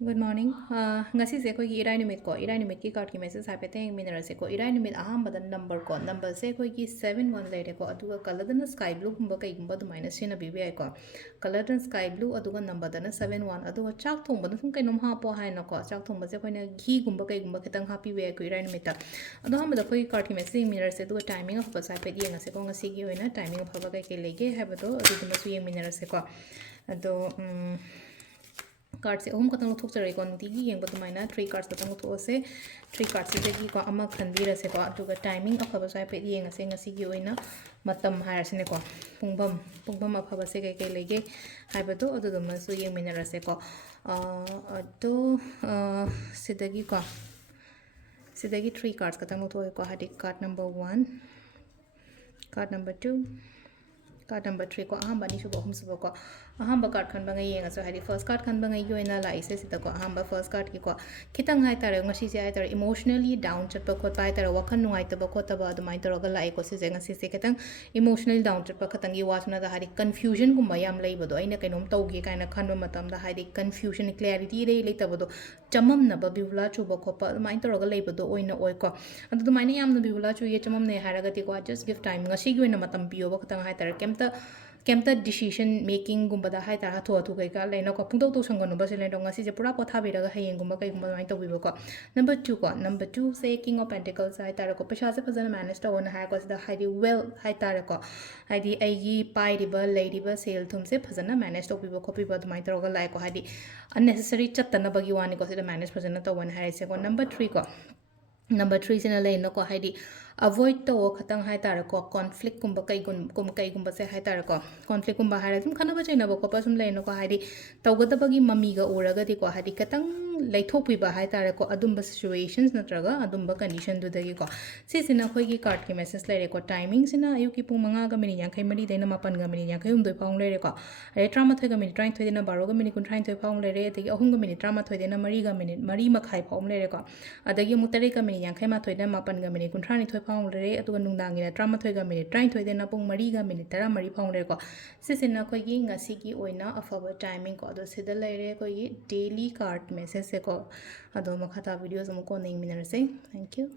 Good morning. Ngasigi ko irai numit ko irai numit ki card ki message ha pete eng minera se ko irai numit aham badan number se ko ki 71 leire ko aduga color dana sky blue gumba kai gumba du minus sina bibi ai ko color dan sky blue aduga number dana 71 aduga chak thong bana sum kai nom ha po hai na ko chak thong ba se ko na ghi gumba kai gumba kitang ha pi we ko irai numit ta adu ham da ko card ki message eng minera se du timing of ba sa pete eng se ko ngasigi oina timing of ba kai ke lege ha ba do adu ma su eng minera se ko ado card से अहम खतंग लौथोकजरेको नुतिगी Young बदुमाइना 3 cards खतंग लौथोसे 3 cards सिदगी को अमा खनबीरसेको अदुगा timing अफबा साइपे येंगसे ngasiगी ओइना मतम हायरसिनेको पुंगबम अफबा से के लेगे हाइबदो अदुदमसु येंगमिनरसेको अदो सिदगी को सिदगी 3 कार्ड्स खतंग लौथोएको हादि card number 1 card number 2 card number 3 को अहम बनी सुबह हम सुबह को अहम कार्ड खन बंगई येंगसो हादि फर्स्ट कार्ड खन बंगई योइना लाइसे सिदा को अहम फर्स्ट कार्ड की को खितंग हाय तारे ngasi se हाय तारे इमोशनली डाउन चटप को पाय तारे वखन नुआइ तब को तब अदुमाइ तरोगा लाई को से ngasi से खितंग इमोशनली डाउन चटप खतंग ई वासना दा हादि कंफ्यूजन गुम याम लैबदो अइना कैनोम तौगे काइना खनब मतम दा हादि कंफ्यूजन क्लैरिटी रे लेतबदो चमम नब बिबुला चुब खोप अदुमाइ तरोगा लैबदो ओइना ओइ को अदुमाइना याम बिबुला चु ये चमम ने हारगति को just give time ngasi gi ओइना मतम पियो खतंग हाय तारे केमता डिसीजन मेकिंग गुम्बदा हाय तार हाथो हाथो कई लेना को पुंदौ तो संगनो बस लेना ngasi je pura potha बेरगा हयेंग गुम्बा कई गुम्बा माइ तबिबो को नंबर 2 से किंग ऑफ पेंटिकल्स हाय तार को पैसा से फजन मैनेज तो हाय को सिदा हायदि वेल हाय तार को हायदि आइगी पाइरिबा लेरिबा सेल थुम से फजन मैनेज तो बिबो खोपिबा दुमाइ तरोगा लाइ को हायदि अननेसेसरी चत्तना बगी वानी को सिदा मैनेज फजन तो वन हाय से को नंबर 3 से लेना को हायदि अवॉइड तो खतंग हाय तार को कॉन्फ्लिक्ट गुम्बा कई गुम्बा से हाय तार को कॉन्फ्लिक्ट गुम्बा हाय तुम खनबा चैनबो को सुम लेनो को हायदि तौगदबगी ममीगा उरगदि को हायदि खतंग लैथोपिबा हाय तार को अदुम्बा सिचुएशंस नत्रगा अदुम्बा कंडीशन दुदगी को सिसिना खोगी कार्ड के मैसेज लेरे को टाइमिंग सिना अयु की पुंग मंगा गा मिनि यांखै मरी देना मापन गा मिनि यांखै हुमदोय फाउंग लेरे को अरे 13 गा मिनि 23 देना 12 गा मिनि 39 फाउंग लेरे अदगी अहुम गा मिनि 13 देना 4 गा मिनि 4 मखाई फाउंग लेरे को अदगी मु 3 गा मिनि यांखै माथोय देना मापन गा मिनि 39 फाउंग लेरे अदुगा नुंगदांगिना 13 गा मिनि 23 देना पुंग 4 गा मिनि 14 फाउंग लेरे को सिसिना खोगी ngasi ओइना अफबा टाइमिंग को अदो सिदा लेरे खोगी डेली कार्ड मैसेज से को अदो मखता वीडियोस अमुको नेंग मिनरसे थैंक यू